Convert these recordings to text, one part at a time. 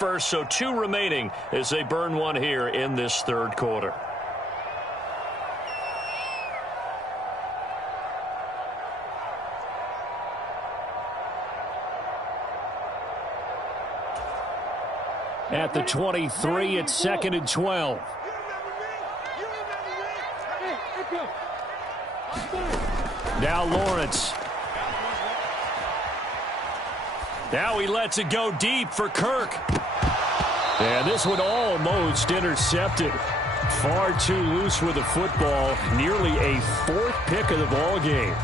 first, so 2 remaining as they burn one here in this third quarter. At the 23, it's 2nd and 12. Now Lawrence. Now he lets it go deep for Kirk. And this one almost intercepted. Far too loose with the football. Nearly a 4th pick of the ball game.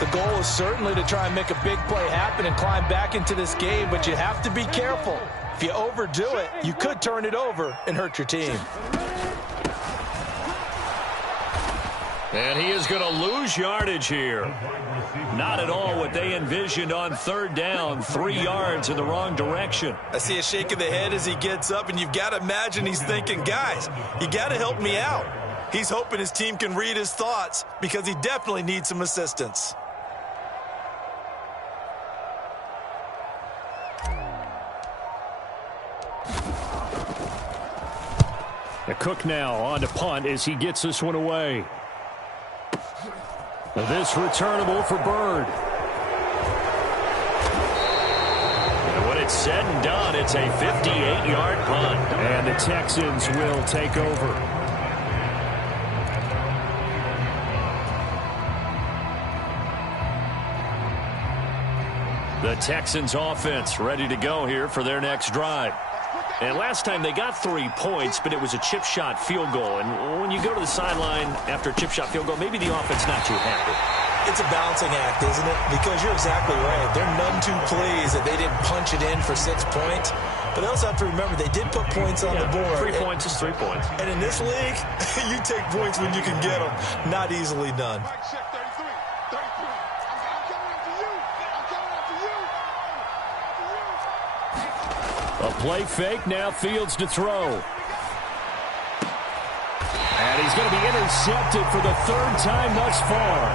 The goal is certainly to try and make a big play happen and climb back into this game, but you have to be careful. If you overdo it, you could turn it over and hurt your team. And he is going to lose yardage here. Not at all what they envisioned on 3rd down. 3 yards in the wrong direction. I see a shake of the head as he gets up, and you've got to imagine he's thinking, guys, you got to help me out. He's hoping his team can read his thoughts because he definitely needs some assistance. The Cook now on to punt as he gets this one away. This returnable for Bird. And when it's said and done, it's a 58-yard punt. And the Texans will take over. The Texans offense ready to go here for their next drive. And last time they got 3 points, but it was a chip shot field goal. And when you go to the sideline after a chip shot field goal, maybe the offense not too happy. It's a balancing act, isn't it? Because you're exactly right. They're none too pleased that they didn't punch it in for 6 points. But they also have to remember they did put points on the board. 3 points is 3 points. And in this league, you take points when you can get them. Not easily done. A play fake, now Fields to throw. And he's going to be intercepted for the 3rd time thus far.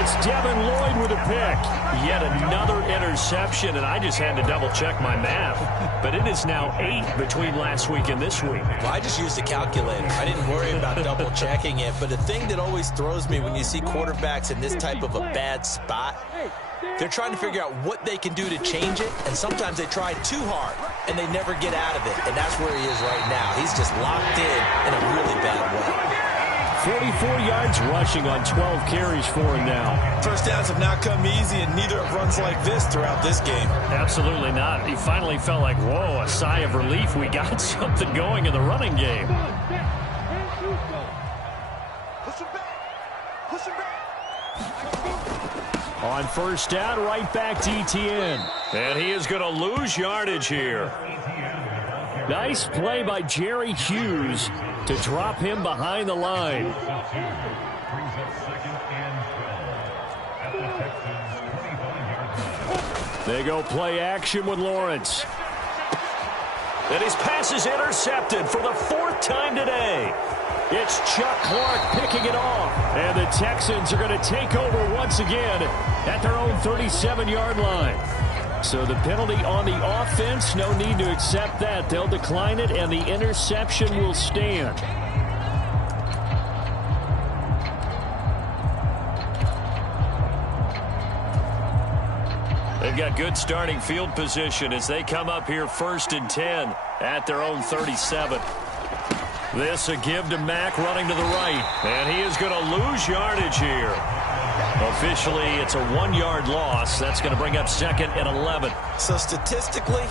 It's Devin Lloyd with a pick. Yet another interception, and I just had to double-check my math. But it is now 8 between last week and this week. Well, I just used a calculator. I didn't worry about double-checking it. But the thing that always throws me when you see quarterbacks in this type of a bad spot, they're trying to figure out what they can do to change it, and sometimes they try too hard, and they never get out of it. And that's where he is right now. He's just locked in a really bad way. 44 yards rushing on 12 carries for him now. First downs have not come easy, and neither have runs like this throughout this game. Absolutely not. He finally felt like, whoa, a sigh of relief. We got something going in the running game. On 1st down, right back to Etienne. And he is going to lose yardage here. Nice play by Jerry Hughes to drop him behind the line. They go play action with Lawrence. And his pass is intercepted for the 4th time today. It's Chuck Clark picking it off. And the Texans are going to take over once again at their own 37-yard line. So the penalty on the offense, no need to accept that. They'll decline it, and the interception will stand. They've got good starting field position as they come up here 1st and 10 at their own 37. This a give to Mack running to the right. And he is going to lose yardage here. Officially, it's a 1-yard loss. That's going to bring up 2nd and 11. So statistically,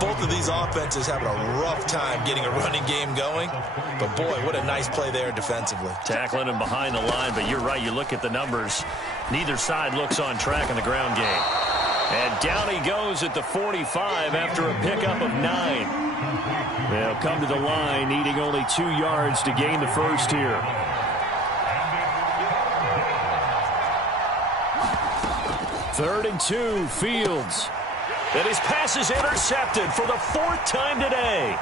both of these offenses having a rough time getting a running game going. But, boy, what a nice play there defensively. Tackling him behind the line, but you're right. You look at the numbers. Neither side looks on track in the ground game. And down he goes at the 45 after a pickup of 9. They'll come to the line, needing only 2 yards to gain the first here. Third and 2, Fields. And his pass is intercepted for the 4th time today.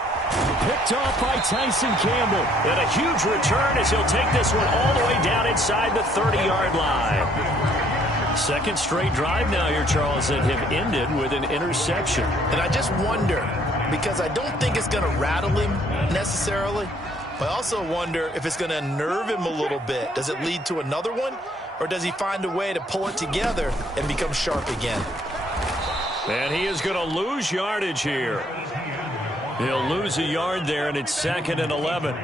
Picked off by Tyson Campbell. And a huge return as he'll take this one all the way down inside the 30-yard line. 2nd straight drive now here, Charles, that have ended with an interception. And I just wonder, because I don't think it's going to rattle him necessarily. But I also wonder if it's going to nerve him a little bit. Does it lead to another one? Or does he find a way to pull it together and become sharp again? And he is going to lose yardage here. He'll lose a yard there, and it's 2nd and 11.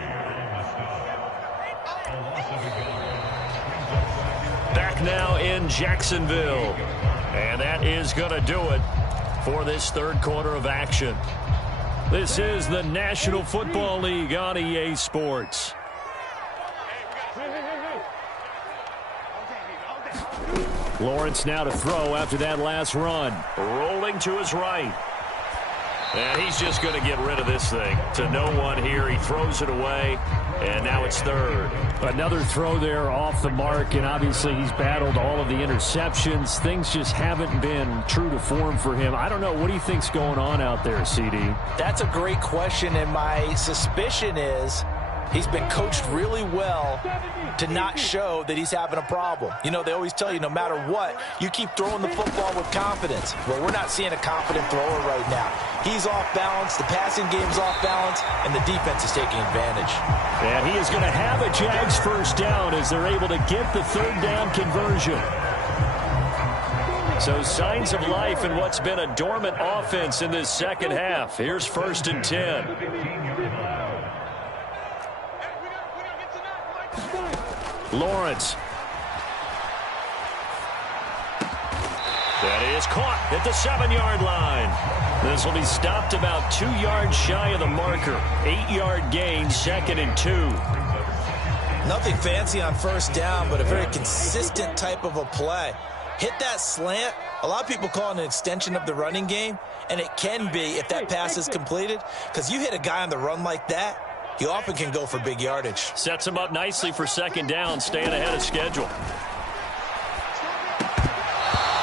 Back now in Jacksonville. And that is going to do it for this third quarter of action. This is the National Football League on EA Sports. Lawrence now to throw after that last run. Rolling to his right. And he's just going to get rid of this thing. To no one here. He throws it away. And now it's third. Another throw there off the mark. And obviously he's battled all of the interceptions. Things just haven't been true to form for him. I don't know. What do you think's going on out there, CD? That's a great question. And my suspicion is he's been coached really well to not show that he's having a problem. You know, they always tell you no matter what, you keep throwing the football with confidence. Well, we're not seeing a confident thrower right now. He's off balance, the passing game's off balance, and the defense is taking advantage. And he is going to have a Jags first down as they're able to get the third down conversion. So signs of life in what's been a dormant offense in this second half. Here's 1st and 10. Lawrence. That is caught at the 7-yard line. This will be stopped about 2 yards shy of the marker. 8-yard gain, 2nd and 2. Nothing fancy on first down, but a very consistent type of a play. Hit that slant. A lot of people call it an extension of the running game, and it can be if that pass is completed, because you hit a guy on the run like that, he often can go for big yardage. Sets him up nicely for 2nd down, staying ahead of schedule.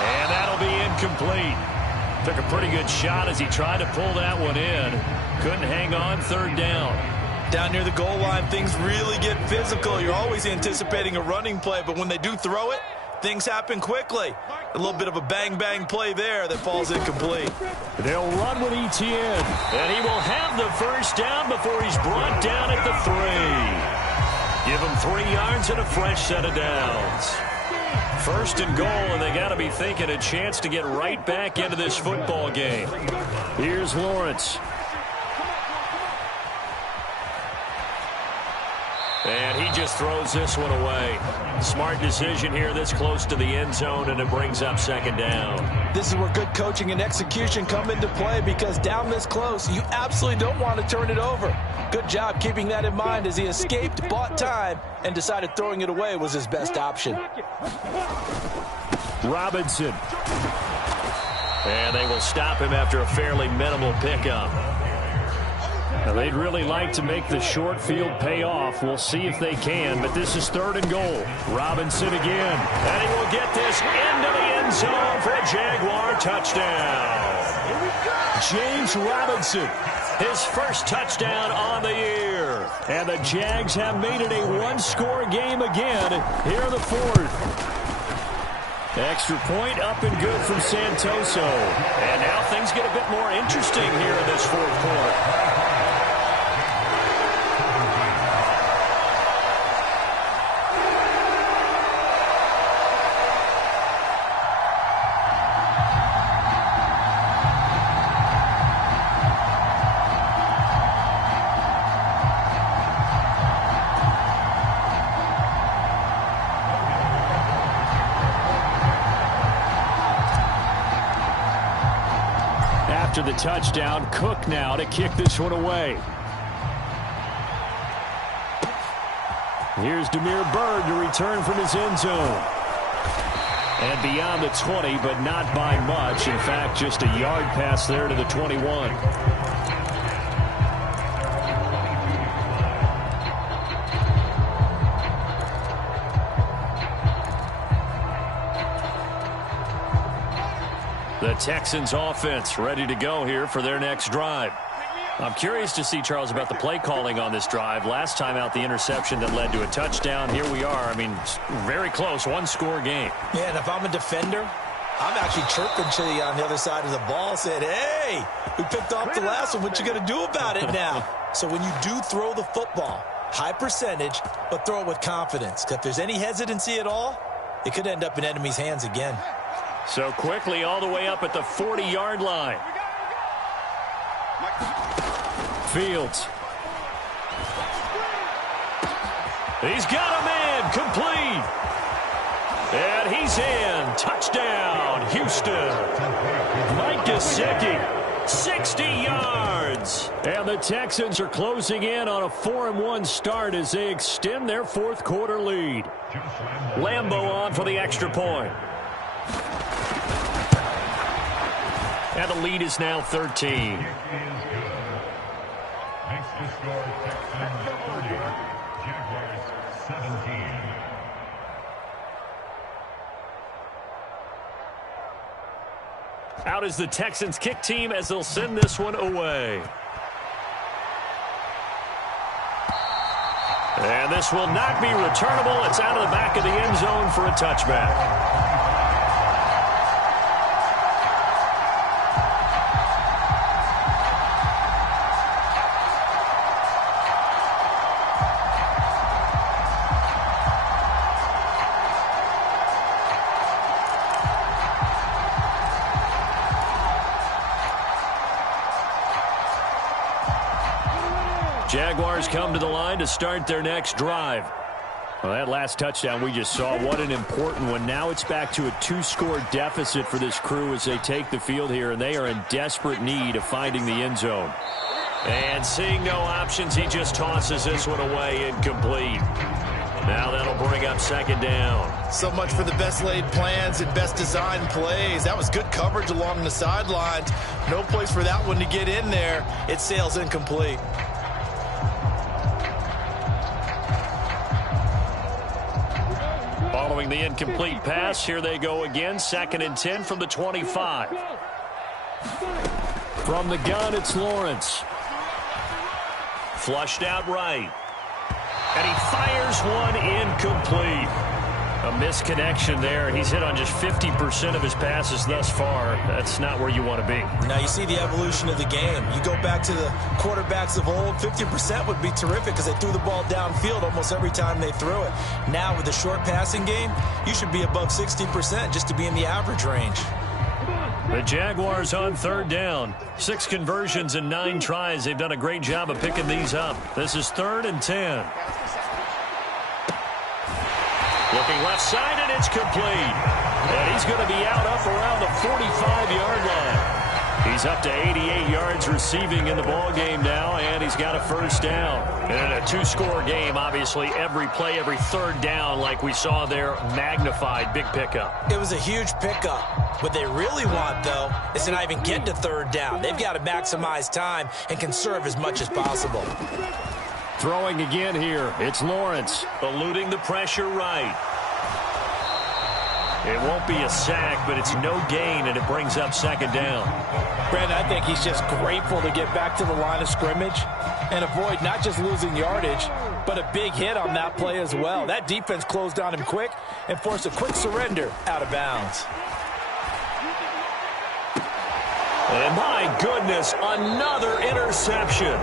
And that'll be incomplete. Took a pretty good shot as he tried to pull that one in. Couldn't hang on, 3rd down. Down near the goal line, things really get physical. You're always anticipating a running play, but when they do throw it, things happen quickly. A little bit of a bang-bang play there that falls incomplete. They'll run with Etienne. And he will have the first down before he's brought down at the 3. Give him 3 yards and a fresh set of downs. 1st and goal, and they got to be thinking a chance to get right back into this football game. Here's Lawrence. And he just throws this one away. Smart decision here this close to the end zone, and it brings up 2nd down. This is where good coaching and execution come into play, because down this close, you absolutely don't want to turn it over. Good job keeping that in mind as he escaped, bought time, and decided throwing it away was his best option. Robinson. And they will stop him after a fairly minimal pickup. Now, they'd really like to make the short field pay off. We'll see if they can, but this is 3rd and goal. Robinson again. And he will get this into the end zone for a Jaguar touchdown. James Robinson. His first touchdown on the year. And the Jags have made it a one-score game again here in the 4th. Extra point up and good from Santoso. And now things get a bit more interesting here in this 4th quarter. After the touchdown, Cook now to kick this one away. Here's Demir Bird to return from his end zone. And beyond the 20, but not by much. In fact, just a yard pass there to the 21. The Texans offense ready to go here for their next drive. I'm curious to see, Charles, about the play calling on this drive. Last time out, the interception that led to a touchdown. Here we are. I mean, very close, one-score game. Yeah, and if I'm a defender, I'm actually chirping to you on the other side of the ball, saying, hey, we picked off the last one. What you going to do about it now? So when you do throw the football, high percentage, but throw it with confidence. Because if there's any hesitancy at all, it could end up in enemy's hands again. So quickly all the way up at the 40-yard line. Fields. He's got a man, complete. And he's in. Touchdown, Houston. Mike Gesicki, 60 yards. And the Texans are closing in on a 4-1 start as they extend their fourth quarter lead. Lambeau on for the extra point. And the lead is now 13. Next to score, Texans 30, Jaguars 17. Out is the Texans kick team as they'll send this one away. And this will not be returnable. It's out of the back of the end zone for a touchback. Jaguars come to the line to start their next drive. Well, that last touchdown we just saw, what an important one. Now it's back to a 2-score deficit for this crew as they take the field here, and they are in desperate need of finding the end zone. And seeing no options, he just tosses this one away, incomplete. Now that'll bring up second down. So much for the best laid plans and best designed plays. That was good coverage along the sidelines. No place for that one to get in there. It sails incomplete. Following the incomplete pass, here they go again. 2nd and 10 from the 25. From the gun, it's Lawrence. Flushed out right. And he fires one incomplete. A misconnection there. He's hit on just 50% of his passes thus far. That's not where you want to be. Now you see the evolution of the game. You go back to the quarterbacks of old, 50% would be terrific because they threw the ball downfield almost every time they threw it. Now with the short passing game, you should be above 60% just to be in the average range. The Jaguars on 3rd down. 6 conversions and 9 tries. They've done a great job of picking these up. This is 3rd and 10. Looking left side, and it's complete. And he's going to be out up around the 45-yard line. He's up to 88 yards receiving in the ball game now, and he's got a first down. And in a 2-score game, obviously, every play, every 3rd down, like we saw there, magnified, big pickup. It was a huge pickup. What they really want, though, is to not even get to 3rd down. They've got to maximize time and conserve as much as possible. Throwing again here, it's Lawrence. Eluding the pressure right. It won't be a sack, but it's no gain, and it brings up 2nd down. Brandon, I think he's just grateful to get back to the line of scrimmage and avoid not just losing yardage, but a big hit on that play as well. That defense closed on him quick and forced a quick surrender out of bounds. And my goodness, another interception.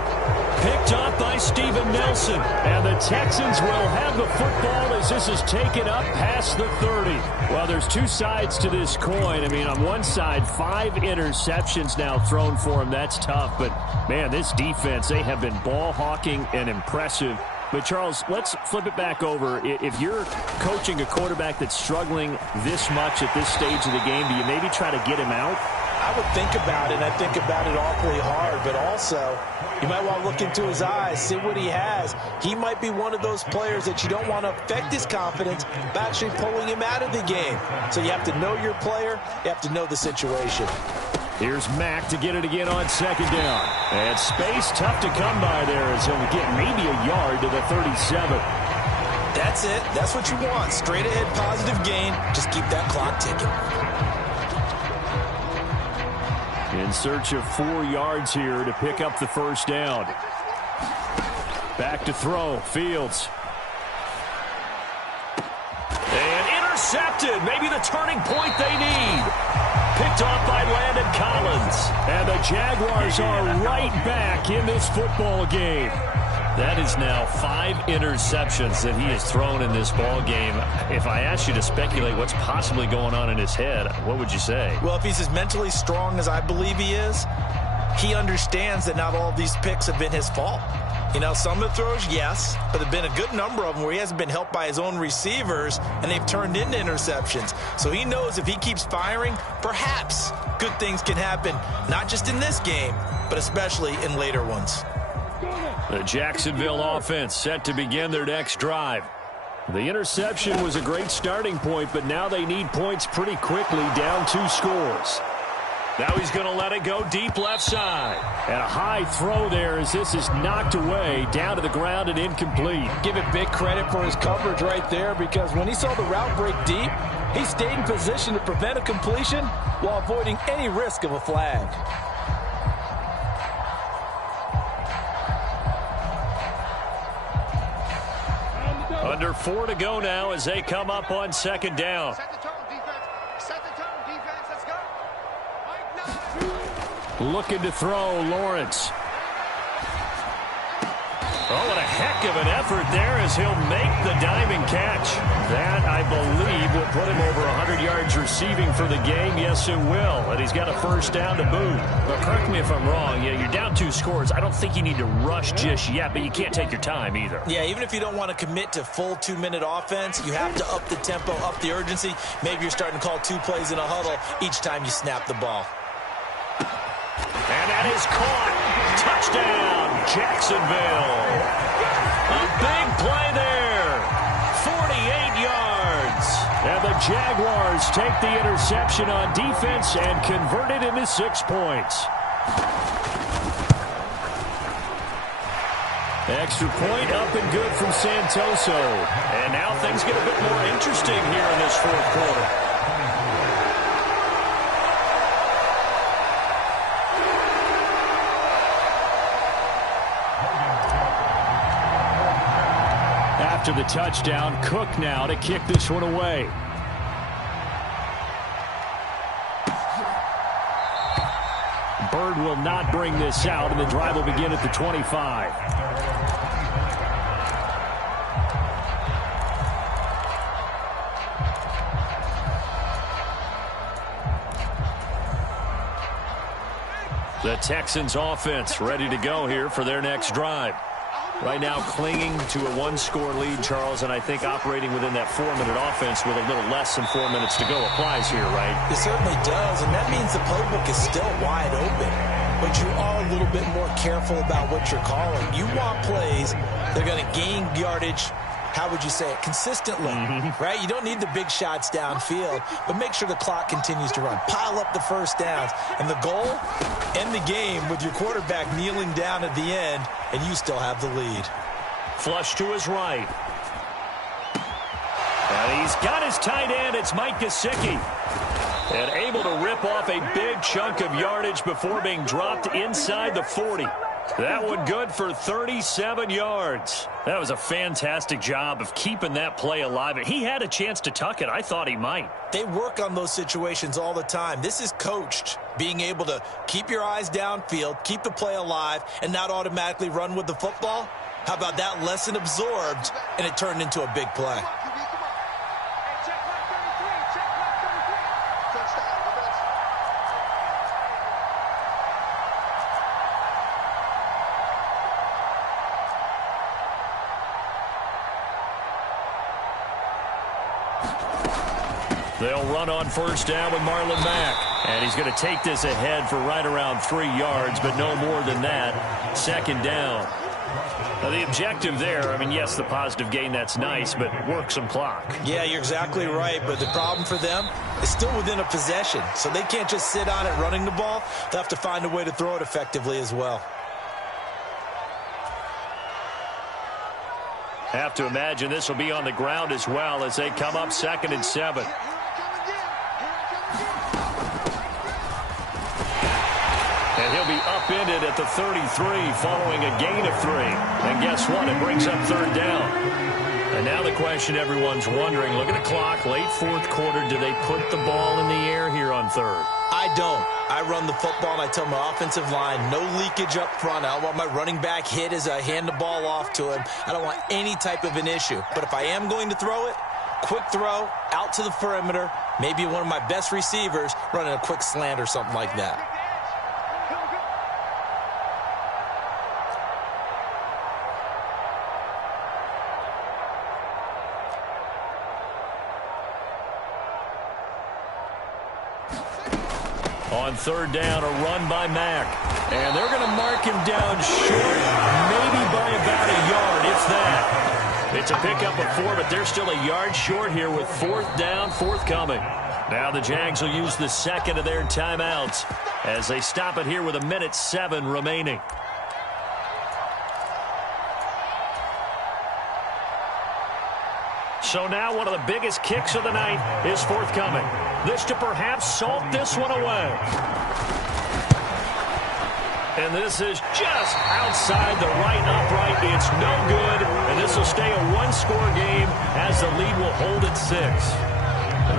Picked up by Steven Nelson. And the Texans will have the football as this is taken up past the 30. Well, there's 2 sides to this coin. I mean, on one side, 5 interceptions now thrown for him. That's tough. But, man, this defense, they have been ball hawking and impressive. But, Charles, let's flip it back over. If you're coaching a quarterback that's struggling this much at this stage of the game, do you maybe try to get him out? I would think about it, and I think about it awfully hard, but also you might want to look into his eyes, see what he has. He might be one of those players that you don't want to affect his confidence by actually pulling him out of the game. So you have to know your player, you have to know the situation. Here's Mack to get it again on 2nd down. And space tough to come by there as he'll get maybe a yard to the 37. That's it. That's what you want. Straight ahead positive gain. Just keep that clock ticking. In search of 4 yards here to pick up the first down. Back to throw. Fields. And Intercepted. Maybe the turning point they need. Picked off by Landon Collins. And the Jaguars are right back in this football game. That is now 5 interceptions that he has thrown in this ball game. If I asked you to speculate what's possibly going on in his head, what would you say? Well, if he's as mentally strong as I believe he is, he understands that not all of these picks have been his fault. You know, some of the throws, yes, but there have been a good number of them where he hasn't been helped by his own receivers, and they've turned into interceptions. So he knows if he keeps firing, perhaps good things can happen, not just in this game, but especially in later ones. The Jacksonville offense set to begin their next drive. The interception was a great starting point, but now they need points pretty quickly, down 2 scores. Now he's going to let it go deep left side. And a high throw there as this is knocked away, down to the ground and incomplete. Give it big credit for his coverage right there, because when he saw the route break deep, he stayed in position to prevent a completion while avoiding any risk of a flag. Under 4 to go now as they come up on second down. Set the tone, defense. Set the tone, defense. Let's go. Looking to throw, Lawrence. Oh, what a heck of an effort there as he'll make the diving catch. That, I believe, will put him over 100 yards receiving for the game. Yes, it will. And he's got a first down to boot. But correct me if I'm wrong. Yeah, you're down 2 scores. I don't think you need to rush just yet, but you can't take your time either. Yeah, even if you don't want to commit to full 2-minute offense, you have to up the tempo, up the urgency. Maybe you're starting to call 2 plays in a huddle each time you snap the ball. And that is caught. Touchdown, Jacksonville. A big play there. 48 yards. And the Jaguars take the interception on defense and convert it into 6 points. Extra point up and good from Santoso. And now things get a bit more interesting here in this 4th quarter. After the touchdown, Cook now to kick this one away. Bird will not bring this out, and the drive will begin at the 25. The Texans offense ready to go here for their next drive. Right now clinging to a 1-score lead, Charles, and I think operating within that 4-minute offense with a little less than 4 minutes to go applies here, right? It certainly does, and that means the playbook is still wide open. But you are a little bit more careful about what you're calling. You want plays that are going to gain yardage, how would you say it, consistently, right? You don't need the big shots downfield, but make sure the clock continues to run. Pile up the first downs. And the goal, end the game with your quarterback kneeling down at the end, and you still have the lead. Flush to his right. And he's got his tight end. It's Mike Gesicki. And able to rip off a big chunk of yardage before being dropped inside the 40. That one good for 37 yards. That was a fantastic job of keeping that play alive. He had a chance to tuck it. I thought he might. They work on those situations all the time. This is coached, being able to keep your eyes downfield, keep the play alive, and not automatically run with the football. How about that lesson absorbed, and it turned into a big play? They'll run on first down with Marlon Mack. And he's going to take this ahead for right around 3 yards, but no more than that. Second down. Now, the objective there, I mean, yes, the positive gain, that's nice, but work some clock. Yeah, you're exactly right, but the problem for them is still within a possession. So they can't just sit on it running the ball. They'll have to find a way to throw it effectively as well. Have to imagine this will be on the ground as well as they come up 2nd and 7. And he'll be upended at the 33 following a gain of 3. And guess what? It brings up 3rd down. And now the question everyone's wondering, look at the clock, late fourth quarter, do they put the ball in the air here on third? I don't. I run the football, and I tell my offensive line, no leakage up front. I don't want my running back hit as I hand the ball off to him. I don't want any type of an issue. But if I am going to throw it, quick throw, out to the perimeter, maybe one of my best receivers running a quick slant or something like that. On third down, a run by Mack. And they're going to mark him down short, maybe by about a yard, if that. It's a pickup of 4, but they're still a yard short here with fourth down forthcoming. Now the Jags will use the second of their timeouts as they stop it here with 1:07 remaining. So now one of the biggest kicks of the night is forthcoming. This to perhaps salt this one away. And this is just outside the right upright. It's no good. And this will stay a one-score game as the lead will hold at 6.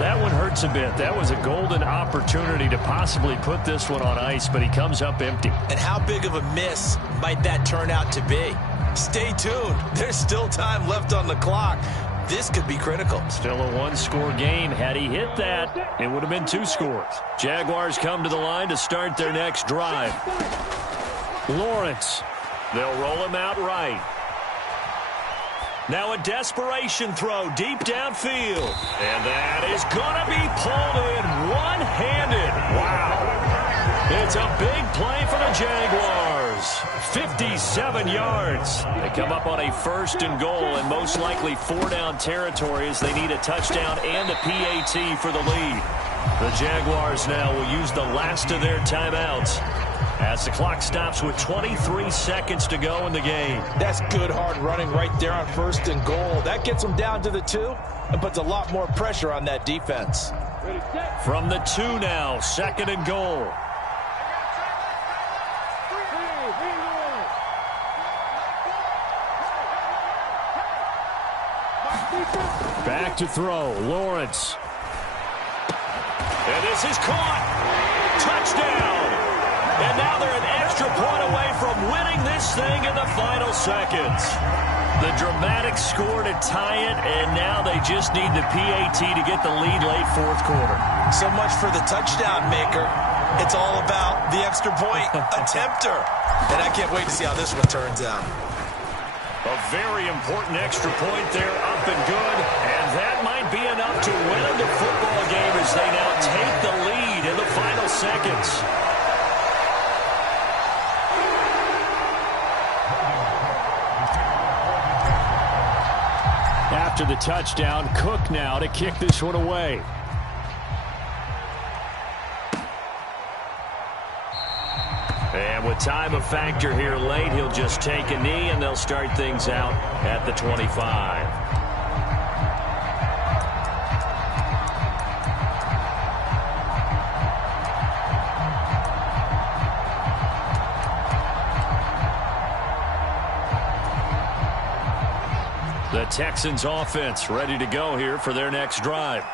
That one hurts a bit. That was a golden opportunity to possibly put this one on ice, but he comes up empty. And how big of a miss might that turn out to be? Stay tuned. There's still time left on the clock. This could be critical. Still a one-score game. Had he hit that, it would have been 2 scores. Jaguars come to the line to start their next drive. Lawrence. They'll roll him out right. Now a desperation throw deep downfield. And that is going to be pulled in one-handed. Wow. It's a big play for the Jaguars. 57 yards. They come up on a 1st and goal and most likely 4-down territory as they need a touchdown and a PAT for the lead. The Jaguars now will use the last of their timeouts as the clock stops with 23 seconds to go in the game. That's good hard running right there on 1st and goal. That gets them down to the 2 and puts a lot more pressure on that defense. From the 2 now, 2nd and goal. Back to throw, Lawrence. And this is caught. Touchdown. And now they're an extra point away from winning this thing in the final seconds. The dramatic score to tie it, and now they just need the PAT to get the lead late fourth quarter. So much for the touchdown maker. It's all about the extra point attempter. And I can't wait to see how this one turns out. A very important extra point there, up and good. And that might be enough to win the football game as they now take the lead in the final seconds. After the touchdown, Cook now to kick this one away. And with time a factor here late, he'll just take a knee and they'll start things out at the 25. The Texans offense ready to go here for their next drive.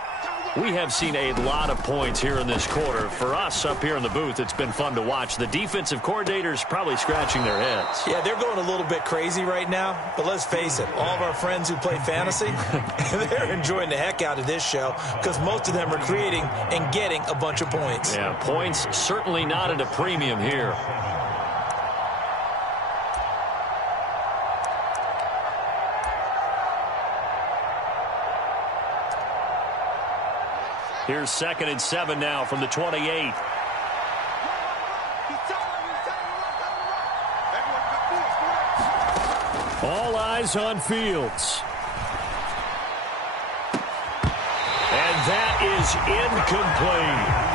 We have seen a lot of points here in this quarter. For us up here in the booth, it's been fun to watch. The defensive coordinators probably scratching their heads. Yeah, they're going a little bit crazy right now. But let's face it, all of our friends who play fantasy, they're enjoying the heck out of this show because most of them are creating and getting a bunch of points. Yeah, points certainly not at a premium here. Here's 2nd and 7 now from the 28. All eyes on Fields. And that is incomplete.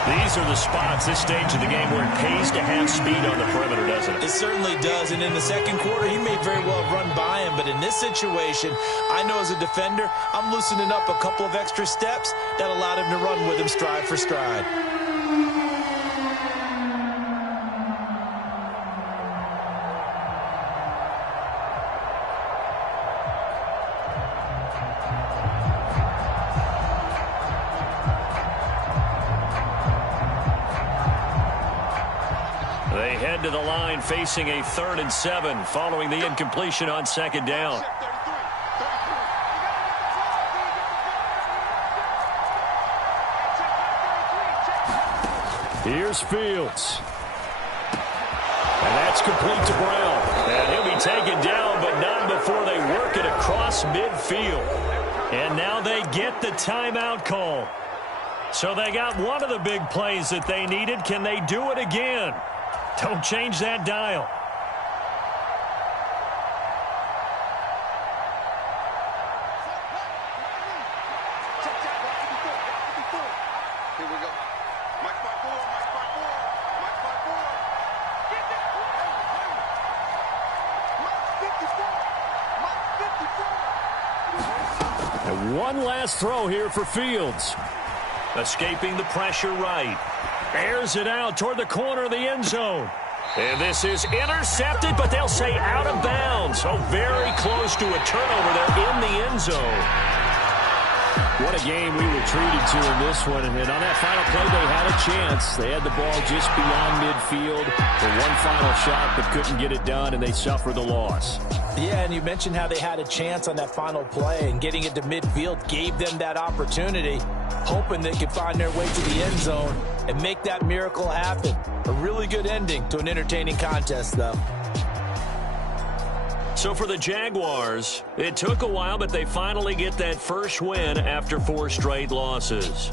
These are the spots, this stage of the game, where it pays to have speed on the perimeter, doesn't it? It certainly does. And in the second quarter, he may very well run by him. But in this situation, I know as a defender, I'm loosening up a couple of extra steps that allowed him to run with him stride for stride. head to the line facing a 3rd and 7 following the incompletion on 2nd down. Here's Fields. And that's complete to Brown. And he'll be taken down, but not before they work it across midfield. And now they get the timeout call. So they got one of the big plays that they needed. Can they do it again? Don't change that dial. Here we go. Mike 5-4, Mike 5-4, Mike 5-4. Get that. Mike 54, Mike 54. And one last throw here for Fields. Escaping the pressure right. Airs it out toward the corner of the end zone. And this is intercepted, but they'll say out of bounds. So very close to a turnover there in the end zone. What a game we were treated to in this one. And on that final play, they had a chance. They had the ball just beyond midfield for one final shot, but couldn't get it done, and they suffered the loss. Yeah, and you mentioned how they had a chance on that final play, and getting it to midfield gave them that opportunity, hoping they could find their way to the end zone and make that miracle happen. A really good ending to an entertaining contest, though. So for the Jaguars, it took a while, but they finally get that first win after 4 straight losses.